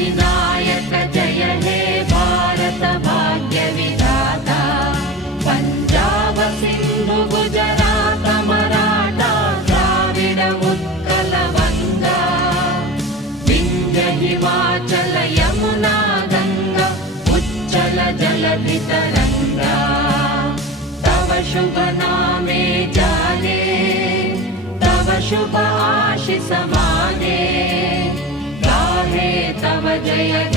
अधिनायक जय हे भारत भाग्य विधाता। पंजाब सिंधु गुजरात मराठा द्राविड उत्कल बंगा, विंध्य हिमाचल यमुना गंगा उच्चल जलधि तरंगा। तव शुभ नामे जाने, तव शुभ आशीष माने, गाहे तव जय